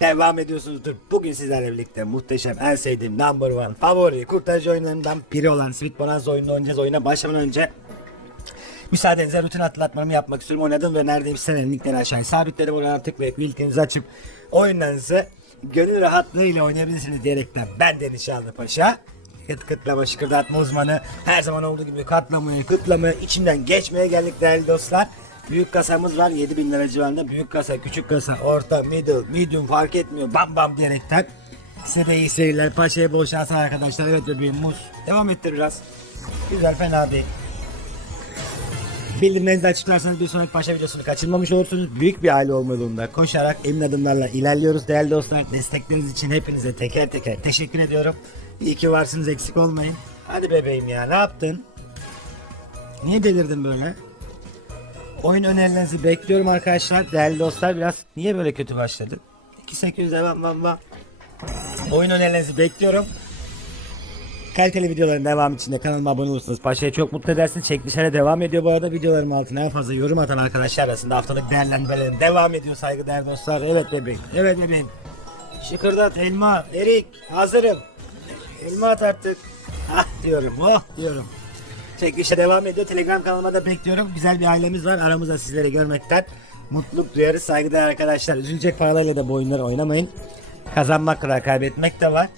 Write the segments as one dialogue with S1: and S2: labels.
S1: devam ediyorsunuzdur. Bugün sizlerle birlikte muhteşem, en sevdiğim number one favori kurtarıcı oyunlarından biri olan Sweet Bonanza oyununu oynayacağız. Oyuna başlamadan önce Müsaadenizle rutin hatırlatmamı yapmak istiyorum. Oynadım ve neredeyim sitenin linkleri aşağıya sabitledim. Oradan tıklayıp ilkinizi açıp oyunlarınızı gönül rahatlığıyla oynayabilirsiniz diyerekten ben Deniz Şanlı Paşa. Kıt kıtlama şıkırdatma uzmanı. Her zaman olduğu gibi katlamayı kıtlamayı içinden geçmeye geldik değerli dostlar. Büyük kasamız var 7000 lira civarında. Büyük kasa, küçük kasa, orta, middle, medium fark etmiyor. Bam bam diyerekten. Size de iyi seyirler. Paşa'ya bol şanslar arkadaşlar. Evet bebeğim muz. Devam ettir biraz. Güzel fena değil. Bildirimlerinizi açıklarsanız bir sonraki paşa videosunu kaçırmamış olursunuz. Büyük bir aile olma yolunda koşarak emin adımlarla ilerliyoruz değerli dostlar. Destekleriniz için hepinize teker teker teşekkür ediyorum. İyi ki varsınız eksik olmayın. Hadi bebeğim ya ne yaptın? Niye delirdin böyle? Oyun önerilerinizi bekliyorum arkadaşlar. Değerli dostlar biraz niye böyle kötü başladı? 2800 devam bam bam. Oyun önerilerinizi bekliyorum. Kaliteli videoların devamı için de kanalıma abone olursanız Paşa'yı çok mutlu edersiniz. Çekilişlere devam ediyor bu arada. Videolarım altına en fazla yorum atan arkadaşlar arasında haftalık değerlendirmelerim devam ediyor saygıdeğer dostlar. Evet bebeğim. Evet bebeğim. Şıkırdat, elma, erik hazırım. Elma at artık. Ah diyorum, oh diyorum. Çekilişe devam ediyor. Telegram kanalıma da bekliyorum. Güzel bir ailemiz var. Aramızda sizleri görmekten mutluluk duyarız. Saygıdeğer arkadaşlar. Üzülecek paralarla da bu oyunları oynamayın. Kazanmak kadar kaybetmek de var.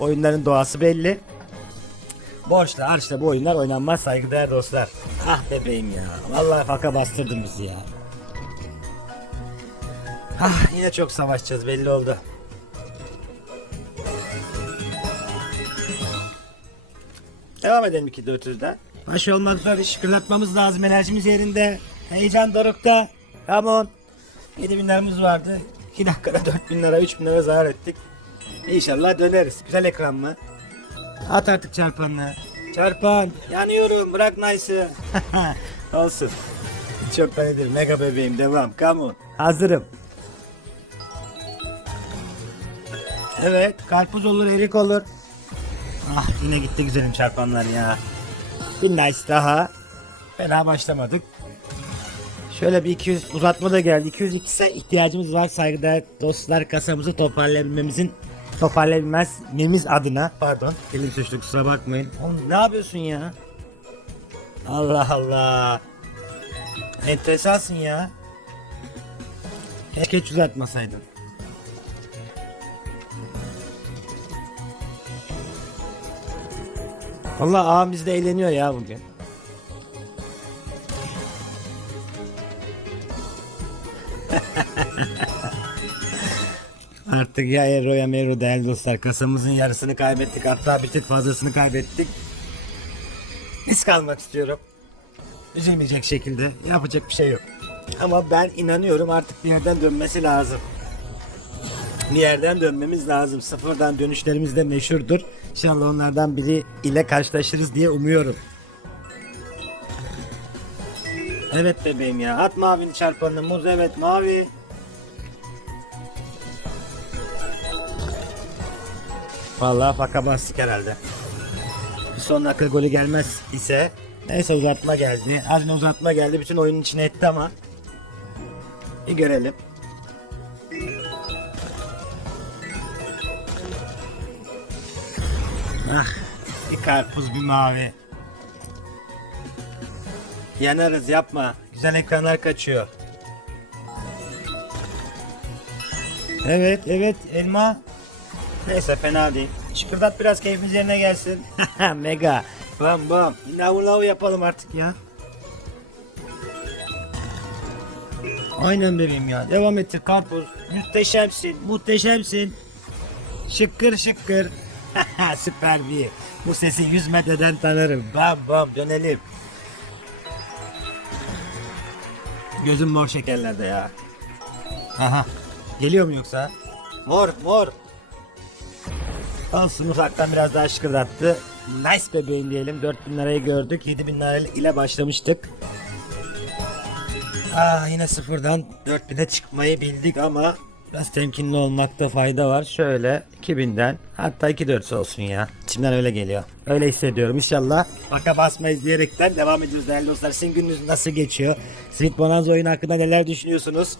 S1: Oyunların doğası belli. Borçla harçla bu oyunlar oynanmaz saygıdeğer dostlar. Ah bebeğim ya. Vallahi faka bastırdın bizi ya. Ah yine çok savaşacağız belli oldu. Devam edelim 2 400'de. Baş olmak zor iş şıkırdatmamız lazım enerjimiz yerinde. Heyecan dorukta. Come on. 7000 liramız vardı. 2 dakikada 4000 lira 3000 lira zarar ettik. İnşallah döneriz. Güzel ekran mı? At artık çarpanını. Çarpan. Yanıyorum. Bırak Nice'ı. Olsun. Çok nedir? Mega bebeğim. Devam. Come on. Hazırım. Evet. Karpuz olur, erik olur. Ah yine gitti güzelim çarpanlar ya. Bir nice daha. Fena başlamadık. Şöyle bir 200 uzatma da geldi. 202 ise ihtiyacımız var saygıdeğer dostlar kasamızı toparlayabilmemizin toparlayabilmemiz adına. Pardon. Dilim suçlu kusura bakmayın. Oğlum ne yapıyorsun ya? Allah Allah. Enteresansın ya. Keşke hiç uzatmasaydın. Valla ağam bizde eğleniyor ya bugün. Artık ya Ero ya Mero değerli dostlar kasamızın yarısını kaybettik hatta bir tık fazlasını kaybettik. Risk almak istiyorum. Üzülmeyecek şekilde yapacak bir şey yok. Ama ben inanıyorum artık bir yerden dönmesi lazım. Bir yerden dönmemiz lazım. Sıfırdan dönüşlerimiz de meşhurdur. İnşallah onlardan biri ile karşılaşırız diye umuyorum. Evet bebeğim ya. At mavini çarpanını muz evet mavi. Vallahi faka bastık herhalde. Son dakika golü gelmez ise neyse uzatma geldi. Azmi uzatma geldi. Bütün oyunun içine etti ama bir görelim. Ah, bir karpuz bir mavi. Yanarız yapma. Güzel ekranlar kaçıyor. Evet evet elma. Neyse fena değil. Şıkırdat biraz keyfimiz yerine gelsin. Mega. Bam bam. Lavu lavu yapalım artık ya. Aynen bebeğim ya. Devam ettir karpuz. Muhteşemsin. Muhteşemsin. Şıkkır şıkkır. Süper bir. Bu sesi 100 metreden tanırım. Bam bam dönelim. Gözüm mor şekerlerde ya. Aha. Geliyor mu yoksa? Mor mor. Olsun uzaktan biraz daha şıkırdattı. Nice bebeğim diyelim. 4000 lirayı gördük. 7000 lira ile başlamıştık. Aa, yine sıfırdan 4000'e çıkmayı bildik ama biraz temkinli olmakta fayda var. Şöyle 2000'den hatta 2400 olsun ya. İçimden öyle geliyor. Öyle hissediyorum inşallah. Baka basmayız diyerekten devam ediyoruz değerli dostlar. Sizin gününüz nasıl geçiyor? Sweet Bonanza oyunu hakkında neler düşünüyorsunuz?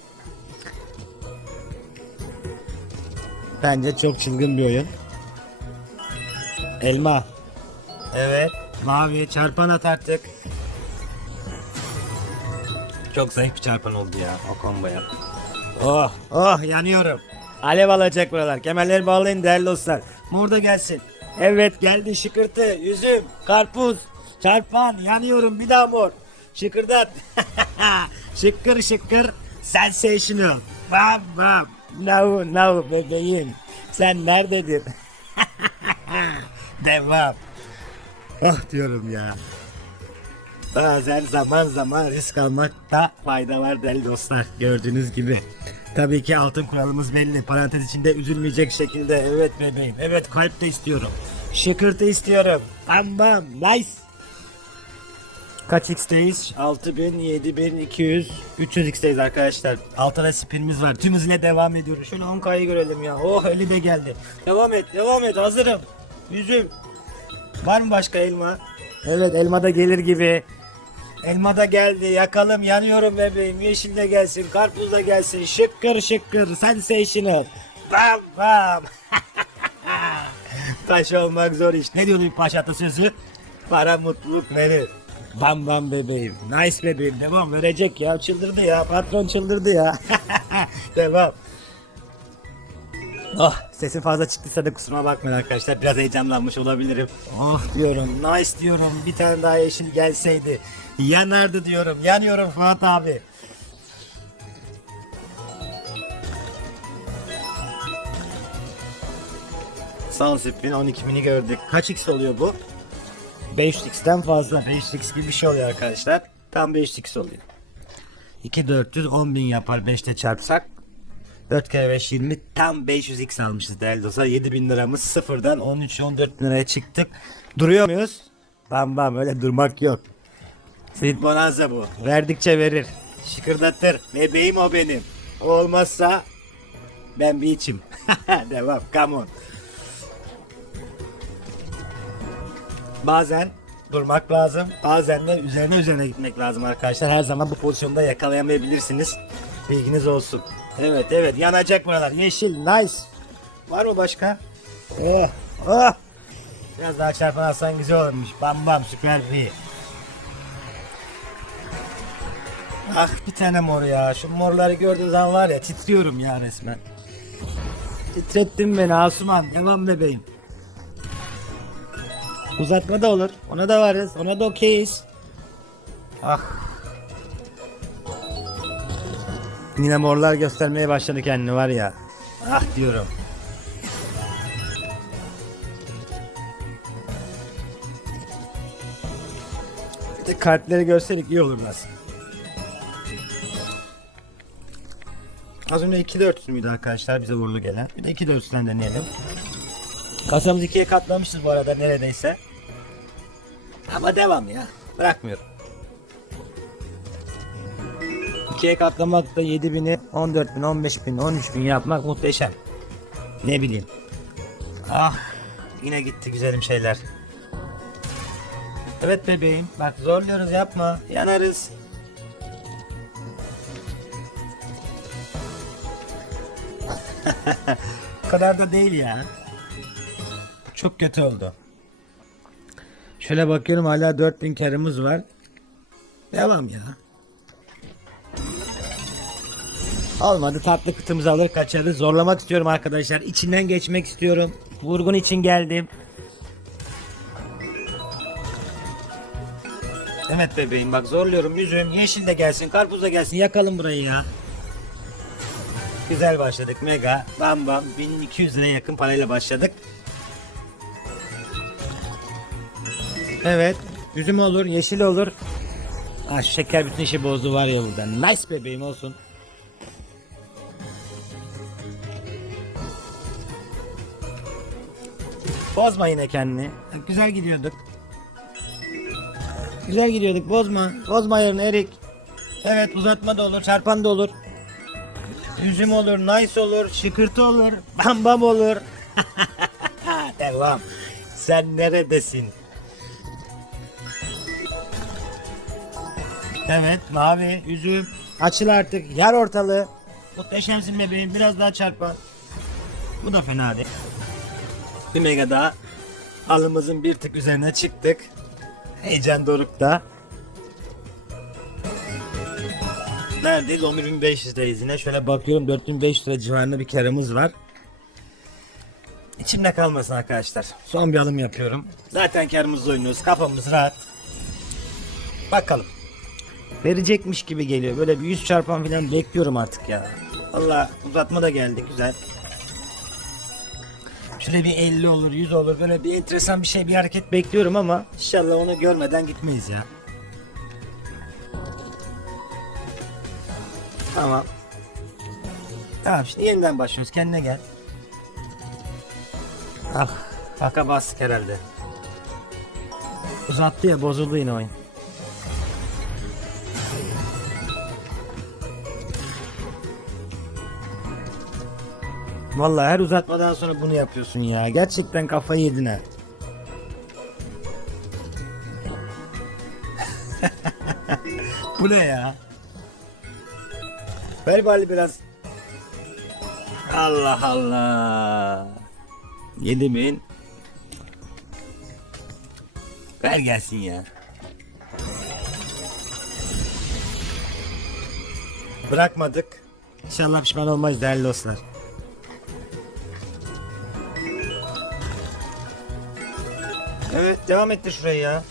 S1: Bence çok çılgın bir oyun. Elma. Evet. Mavi çarpan at artık. Çok zayıf bir çarpan oldu ya o komboya. Oh oh yanıyorum. Alev alacak buralar. Kemerleri bağlayın değerli dostlar. Burada gelsin. Evet geldi şıkırtı, üzüm, karpuz, çarpan, yanıyorum bir daha mor. Şıkırdat. şıkkır şıkkır sensational. Bam bam. Now now bebeğim. Sen nerededir? Devam. Ah diyorum ya. Bazen zaman zaman risk almakta fayda var değerli dostlar. Gördüğünüz gibi. Tabii ki altın kuralımız belli. Parantez içinde üzülmeyecek şekilde. Evet bebeğim. Evet kalp de istiyorum. Şıkırtı istiyorum. Bam. Nice. Kaç x'teyiz? 6000, 7200, 300 x'teyiz arkadaşlar. Altta spinimiz var. Tüm hızıyla devam ediyoruz. Şöyle 10k'yı görelim ya. Oh eli de geldi. Devam et, devam et. Hazırım. Yüzüm. Var mı başka elma? Evet elma da gelir gibi. Elma da geldi. Yakalım yanıyorum bebeğim. Yeşil de gelsin. Karpuz da gelsin. Şıkkır şıkkır. Sensational. Bam bam. Paşa olmak zor iş. Ne diyordu paşa atasözü? Para mutluluk verir. Bam bam bebeğim. Nice bebeğim. Devam verecek ya. Çıldırdı ya. Patron çıldırdı ya. Devam. Oh sesim fazla çıktıysa da kusuruma bakmayın arkadaşlar. Biraz heyecanlanmış olabilirim. Oh diyorum. Nice diyorum. Bir tane daha yeşil gelseydi. Yanardı diyorum. Yanıyorum Fuat abi. Son spin 12 mini gördük. Kaç x oluyor bu? 5x'ten fazla. 5x gibi bir şey oluyor arkadaşlar. Tam 5x oluyor. 2 400 10 bin yapar 5'te çarpsak. 4 kere 5 20 tam 500x almışız değerli dostlar. 7000 liramız sıfırdan 13-14 liraya çıktık. Duruyor muyuz? Bam bam öyle durmak yok. Sweet Bonanza bu. Verdikçe verir. Şıkırdatır. Bebeğim o benim. O olmazsa ben bir içim. Devam. Come on. Bazen durmak lazım. Bazen de üzerine üzerine gitmek lazım arkadaşlar. Her zaman bu pozisyonda yakalayamayabilirsiniz. Bilginiz olsun. Evet evet yanacak buralar. Yeşil nice. Var mı başka? Oh, oh. Biraz daha çarpan alsan güzel olurmuş. Bam bam süper bir. Ah bir tane mor ya. Şu morları gördüğün zaman var ya titriyorum ya resmen. Titrettin beni Asuman. Devam bebeğim. Uzatma da olur. Ona da varız. Ona da okeyiz. Ah. Yine morlar göstermeye başladı kendini var ya. Ah diyorum. Kartları görseydik iyi olur biraz. Az önce 2-400 müydü arkadaşlar bize vurulu gelen. Bir de 2-400'den deneyelim. Kasamızı ikiye katlamışız bu arada neredeyse. Ama devam ya. Bırakmıyorum. İkiye katlamak da 7000'i 14000, 15000, 13000 yapmak muhteşem. Ne bileyim. Ah yine gitti güzelim şeyler. Evet bebeğim bak zorluyoruz yapma yanarız. Bu kadar da değil ya. Çok kötü oldu. Şöyle bakıyorum hala 4000 karımız var. Devam ya. Olmadı tatlı kıtımızı alır kaçarız. Zorlamak istiyorum arkadaşlar. İçinden geçmek istiyorum. Vurgun için geldim. Evet bebeğim bak zorluyorum. Yüzüm yeşil de gelsin, karpuz da gelsin. Yakalım burayı ya. Güzel başladık mega. Bam bam 1200 liraya yakın parayla başladık. Evet. Üzüm olur, yeşil olur. Ah şeker bütün işi bozdu var ya burada. Nice bebeğim olsun. Bozma yine kendini. Güzel gidiyorduk. Güzel gidiyorduk. Bozma. Bozma yarın erik. Evet uzatma da olur. Çarpan da olur. Üzüm olur. Nice olur. Şıkırtı olur. Bam bam olur. Devam. Sen neredesin? Evet mavi üzüm. Açıl artık. Yar ortalığı. Muhteşemsin bebeğim. Biraz daha çarpan. Bu da fena değil. Bir mega daha. Alımızın bir tık üzerine çıktık. Heyecan dorukta. Neredeyiz? 11.500'deyiz yine. Şöyle bakıyorum 4500 lira civarında bir karımız var. İçimde kalmasın arkadaşlar. Son bir alım yapıyorum. Zaten karımızla oynuyoruz. Kafamız rahat. Bakalım. Verecekmiş gibi geliyor. Böyle bir 100 çarpan falan bekliyorum artık ya. Valla uzatma da geldi güzel. Şöyle bir 50 olur 100 olur böyle bir enteresan bir şey bir hareket bekliyorum ama inşallah onu görmeden gitmeyiz ya. Tamam. Tamam şimdi yeniden başlıyoruz kendine gel. Ah kaka bastık herhalde. Uzattı ya bozuldu yine oyun. Vallahi her uzatmadan sonra bunu yapıyorsun ya. Gerçekten kafayı yedin ha. Bu ne ya? Ver bari biraz. Allah Allah. Yedi bin. Ver gelsin ya. Bırakmadık. İnşallah pişman olmayız değerli dostlar. Evet devam etti şurayı ya.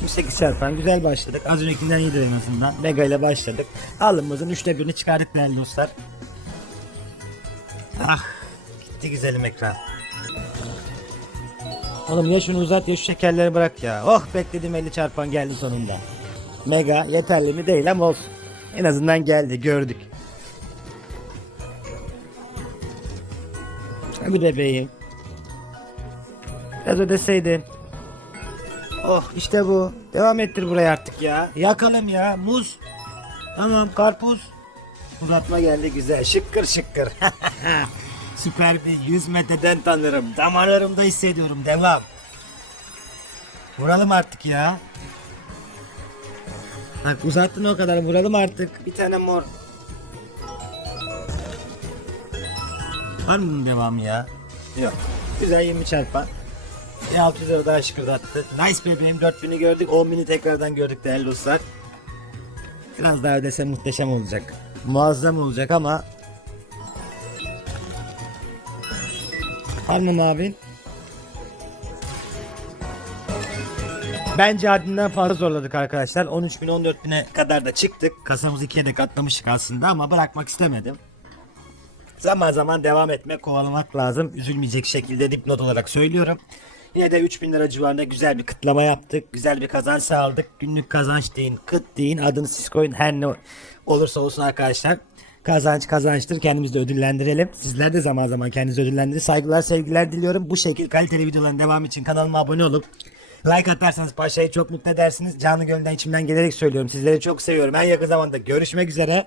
S1: 28 çarpan güzel başladık. Az öncekinden iyidir en azından. Mega ile başladık. Alımımızın üçte birini çıkardık değerli dostlar. Ah gitti güzelim ekran. Oğlum ya şunu uzat ya şu şekerleri bırak ya. Oh bekledim 50 çarpan geldi sonunda. Mega yeterli mi değil ama olsun. En azından geldi gördük. Hadi bebeğim. Biraz ödeseydin. Oh işte bu. Devam ettir buraya artık ya. Yakalım ya. Muz. Tamam karpuz. Uzatma geldi güzel. Şıkkır şıkkır. Süper bir 100 metreden tanırım. Damarlarımda hissediyorum. Devam. Vuralım artık ya. Bak uzattın o kadar vuralım artık. Bir tane mor. Var mı bunun devamı ya? Yok. Güzel 20 çarpan. Bir 600 lira daha şıkırdattı. Nice bebeğim 4000'i gördük 10.000'i tekrardan gördük değerli dostlar. Biraz daha ödese muhteşem olacak. Muazzam olacak ama Harman abin Bence haddinden fazla zorladık arkadaşlar. 13 bin 14 bine kadar da çıktık. Kasamızı ikiye de katlamıştık aslında ama bırakmak istemedim. Zaman zaman devam etmek, kovalamak lazım. Üzülmeyecek şekilde dipnot olarak söylüyorum. Yine de 3000 lira civarında güzel bir kıtlama yaptık. Güzel bir kazanç sağladık. Günlük kazanç deyin, kıt deyin, adını siz koyun. Her ne olursa olsun arkadaşlar. Kazanç kazançtır. Kendimizi de ödüllendirelim. Sizler de zaman zaman kendinizi ödüllendirin. Saygılar, sevgiler diliyorum. Bu şekil kaliteli videoların devamı için kanalıma abone olup like atarsanız Paşa'yı çok mutlu edersiniz. Canı gönülden içimden gelerek söylüyorum. Sizleri çok seviyorum. En yakın zamanda görüşmek üzere.